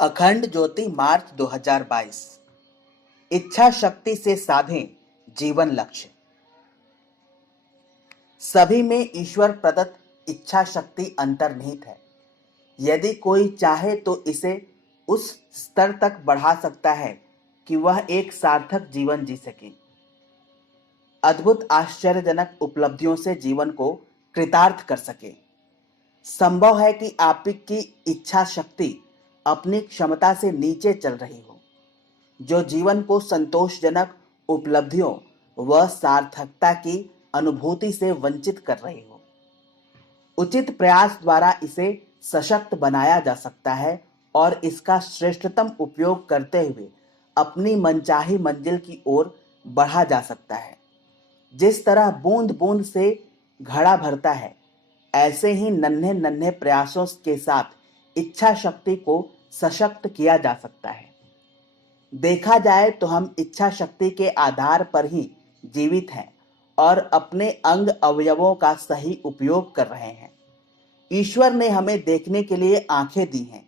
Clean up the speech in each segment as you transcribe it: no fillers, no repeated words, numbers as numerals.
अखंड ज्योति मार्च 2022। इच्छा शक्ति से साधें जीवन लक्ष्य। सभी में ईश्वर प्रदत्त इच्छा शक्ति अंतर्निहित है। यदि कोई चाहे तो इसे उस स्तर तक बढ़ा सकता है कि वह एक सार्थक जीवन जी सके, अद्भुत आश्चर्यजनक उपलब्धियों से जीवन को कृतार्थ कर सके। संभव है कि आपकी इच्छा शक्ति अपनी क्षमता से नीचे चल रही हो, जो जीवन को संतोषजनक उपलब्धियों व सार्थकता की अनुभूति से वंचित कर रही हो। उचित प्रयास द्वारा इसे सशक्त बनाया जा सकता है और इसका श्रेष्ठतम उपयोग करते हुए अपनी मनचाही मंजिल की ओर बढ़ा जा सकता है। जिस तरह बूंद बूंद से घड़ा भरता है, ऐसे ही नन्हे नन्हे प्रयासों के साथ इच्छा शक्ति को सशक्त किया जा सकता है। देखा जाए तो हम इच्छा शक्ति के आधार पर ही जीवित हैं और अपने अंग अवयवों का सही उपयोग कर रहे हैं। ईश्वर ने हमें देखने के लिए आंखें दी हैं,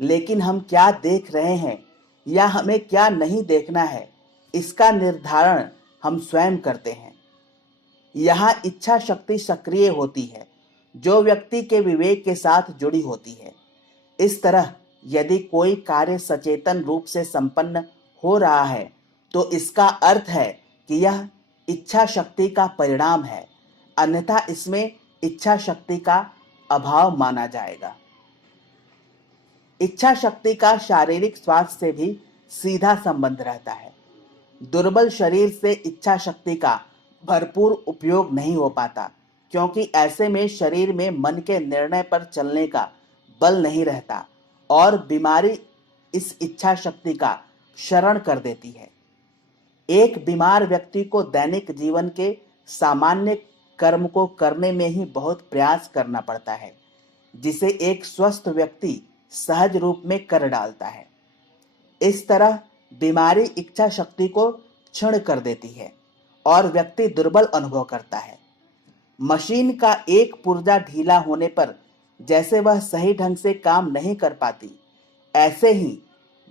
लेकिन हम क्या देख रहे हैं या हमें क्या नहीं देखना है, इसका निर्धारण हम स्वयं करते हैं। यहाँ इच्छा शक्ति सक्रिय होती है, जो व्यक्ति के विवेक के साथ जुड़ी होती है। इस तरह यदि कोई कार्य सचेतन रूप से संपन्न हो रहा है तो इसका अर्थ है कि यह इच्छा शक्ति का परिणाम है, अन्यथा इसमें इच्छा शक्ति का अभाव माना जाएगा। इच्छा शक्ति का शारीरिक स्वास्थ्य से भी सीधा संबंध रहता है। दुर्बल शरीर से इच्छा शक्ति का भरपूर उपयोग नहीं हो पाता, क्योंकि ऐसे में शरीर में मन के निर्णय पर चलने का बल नहीं रहता और बीमारी इस इच्छा शक्ति का क्षरण कर देती है। एक बीमार व्यक्ति को दैनिक जीवन के सामान्य कर्म को करने में ही बहुत प्रयास करना पड़ता है, जिसे एक स्वस्थ व्यक्ति सहज रूप में कर डालता है। इस तरह बीमारी इच्छा शक्ति को क्षीण कर देती है और व्यक्ति दुर्बल अनुभव करता है। मशीन का एक पुर्जा ढीला होने पर जैसे वह सही ढंग से काम नहीं कर पाती, ऐसे ही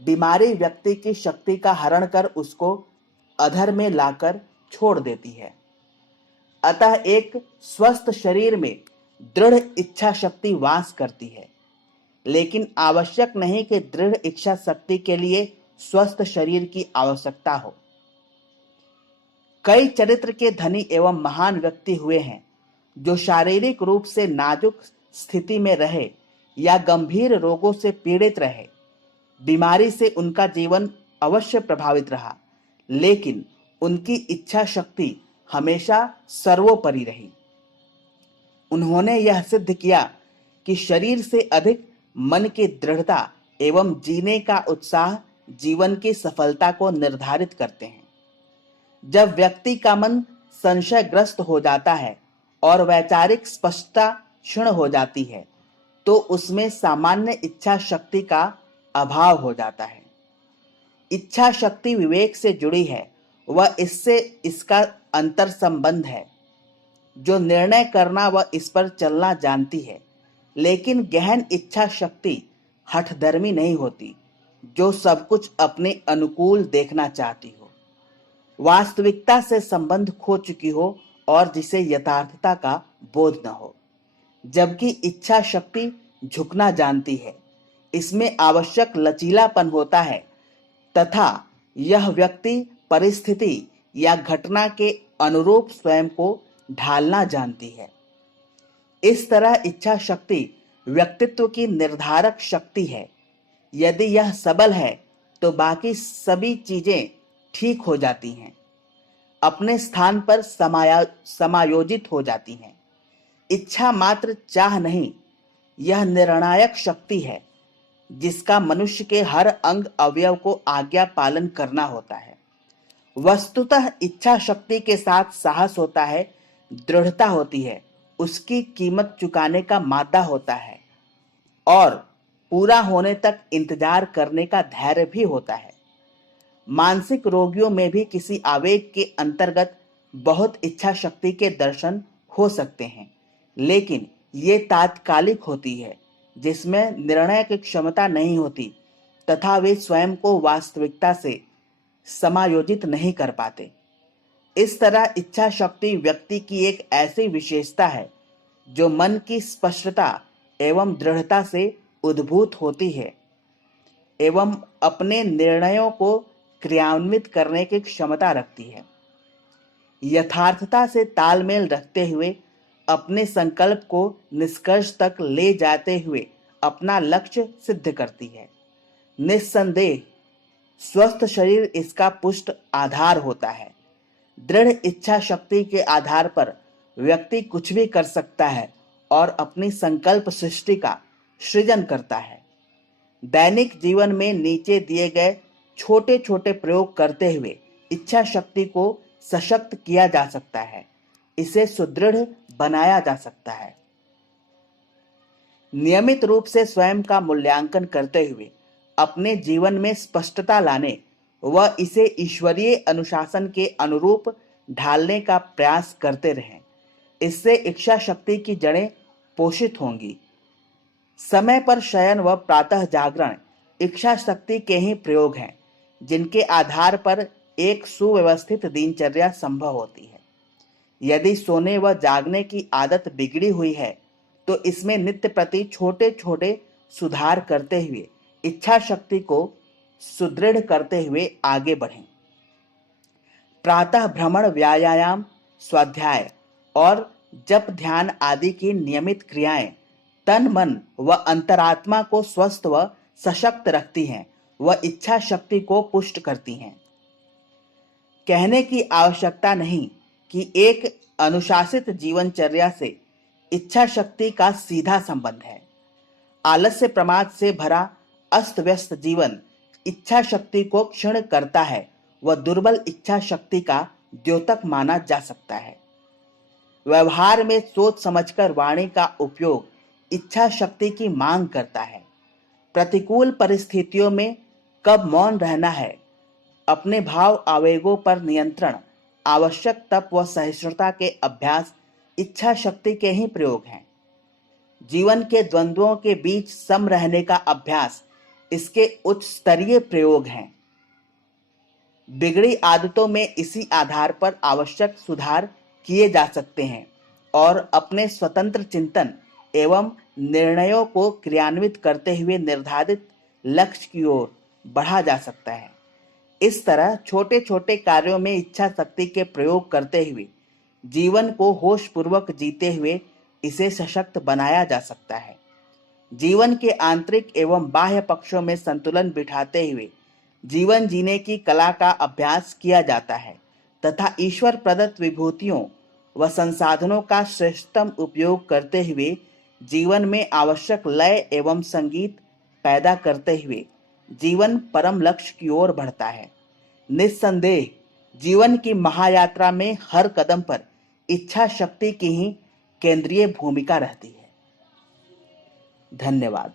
बीमारी व्यक्ति की शक्ति का हरण कर उसको अधर में लाकर छोड़ देती है। अतः एक स्वस्थ शरीर में दृढ़ इच्छा शक्ति वास करती है, लेकिन आवश्यक नहीं कि दृढ़ इच्छा शक्ति के लिए स्वस्थ शरीर की आवश्यकता हो। कई चरित्र के धनी एवं महान व्यक्ति हुए हैं जो शारीरिक रूप से नाजुक स्थिति में रहे या गंभीर रोगों से पीड़ित रहे। बीमारी से उनका जीवन अवश्य प्रभावित रहा, लेकिन उनकी इच्छा शक्ति हमेशा सर्वोपरि रही। उन्होंने यह सिद्ध किया कि शरीर से अधिक मन की दृढ़ता एवं जीने का उत्साह जीवन की सफलता को निर्धारित करते हैं। जब व्यक्ति का मन संशयग्रस्त हो जाता है और वैचारिक स्पष्टता क्षीण हो जाती है, तो उसमें सामान्य इच्छा शक्ति का अभाव हो जाता है। इच्छा शक्ति विवेक से जुड़ी है, वह इससे इसका अंतर संबंध है, जो निर्णय करना व इस पर चलना जानती है। लेकिन गहन इच्छा शक्ति हठधर्मी नहीं होती, जो सब कुछ अपने अनुकूल देखना चाहती हो, वास्तविकता से संबंध खो चुकी हो और जिसे यथार्थता का बोध न हो। जबकि इच्छा शक्ति झुकना जानती है, इसमें आवश्यक लचीलापन होता है तथा यह व्यक्ति परिस्थिति या घटना के अनुरूप स्वयं को ढालना जानती है। इस तरह इच्छा शक्ति व्यक्तित्व की निर्धारक शक्ति है। यदि यह सबल है तो बाकी सभी चीजें ठीक हो जाती हैं, अपने स्थान पर समायोजित हो जाती हैं। इच्छा मात्र चाह नहीं, यह निर्णायक शक्ति है जिसका मनुष्य के हर अंग अवयव को आज्ञा पालन करना होता है। वस्तुतः इच्छा शक्ति के साथ साहस होता है, दृढ़ता होती है, उसकी कीमत चुकाने का मादा होता है और पूरा होने तक इंतजार करने का धैर्य भी होता है। मानसिक रोगियों में भी किसी आवेग के अंतर्गत बहुत इच्छा शक्ति के दर्शन हो सकते हैं, लेकिन ये तात्कालिक होती है, जिसमें निर्णय की क्षमता नहीं होती तथा वे स्वयं को वास्तविकता से समायोजित नहीं कर पाते। इस तरह इच्छा शक्ति व्यक्ति की एक ऐसी विशेषता है जो मन की स्पष्टता एवं दृढ़ता से उद्भूत होती है एवं अपने निर्णयों को क्रियान्वित करने की क्षमता रखती है। यथार्थता से तालमेल रखते हुए अपने संकल्प को निष्कर्ष तक ले जाते हुए अपना लक्ष्य सिद्ध करती है। निस्संदेह स्वस्थ शरीर इसका पुष्ट आधार होता है। दृढ़ इच्छा शक्ति के आधार पर व्यक्ति कुछ भी कर सकता है और अपनी संकल्प सृष्टि का सृजन करता है। दैनिक जीवन में नीचे दिए गए छोटे छोटे प्रयोग करते हुए इच्छा शक्ति को सशक्त किया जा सकता है, इसे सुदृढ़ बनाया जा सकता है। नियमित रूप से स्वयं का मूल्यांकन करते हुए अपने जीवन में स्पष्टता लाने व इसे ईश्वरीय अनुशासन के अनुरूप ढालने का प्रयास करते रहें। इससे इच्छा शक्ति की जड़ें पोषित होंगी। समय पर शयन व प्रातः जागरण इच्छा शक्ति के ही प्रयोग हैं, जिनके आधार पर एक सुव्यवस्थित दिनचर्या संभव होती है। यदि सोने व जागने की आदत बिगड़ी हुई है तो इसमें नित्य प्रति छोटे छोटे सुधार करते हुए इच्छा शक्ति को सुदृढ़ करते हुए आगे बढ़ें। प्रातः भ्रमण, व्यायाम, स्वाध्याय और जप ध्यान आदि की नियमित क्रियाएं तन मन व अंतरात्मा को स्वस्थ व सशक्त रखती हैं व इच्छा शक्ति को पुष्ट करती हैं। कहने की आवश्यकता नहीं कि एक अनुशासित जीवनचर्या से इच्छा शक्ति का सीधा संबंध है। आलस्य प्रमाद से भरा अस्त व्यस्त जीवन इच्छा शक्ति को क्षीण करता है व दुर्बल इच्छा शक्ति का द्योतक माना जा सकता है। व्यवहार में सोच समझकर वाणी का उपयोग इच्छा शक्ति की मांग करता है। प्रतिकूल परिस्थितियों में कब मौन रहना है, अपने भाव आवेगों पर नियंत्रण, आवश्यक तप व सहिष्णुता के अभ्यास इच्छा शक्ति के ही प्रयोग हैं। जीवन के द्वंद्वों के बीच सम रहने का अभ्यास इसके उच्च स्तरीय प्रयोग हैं। बिगड़ी आदतों में इसी आधार पर आवश्यक सुधार किए जा सकते हैं और अपने स्वतंत्र चिंतन एवं निर्णयों को क्रियान्वित करते हुए निर्धारित लक्ष्य की ओर बढ़ा जा सकता है। इस तरह छोटे छोटे कार्यों में इच्छा शक्ति के प्रयोग करते हुए जीवन को होश पूर्वक जीते हुए इसे सशक्त बनाया जा सकता है। जीवन के आंतरिक एवं बाह्य पक्षों में संतुलन बिठाते हुए जीवन जीने की कला का अभ्यास किया जाता है तथा ईश्वर प्रदत्त विभूतियों व संसाधनों का श्रेष्ठतम उपयोग करते हुए जीवन में आवश्यक लय एवं संगीत पैदा करते हुए जीवन परम लक्ष्य की ओर बढ़ता है। निस्संदेह जीवन की महायात्रा में हर कदम पर इच्छा शक्ति की ही केंद्रीय भूमिका रहती है। धन्यवाद।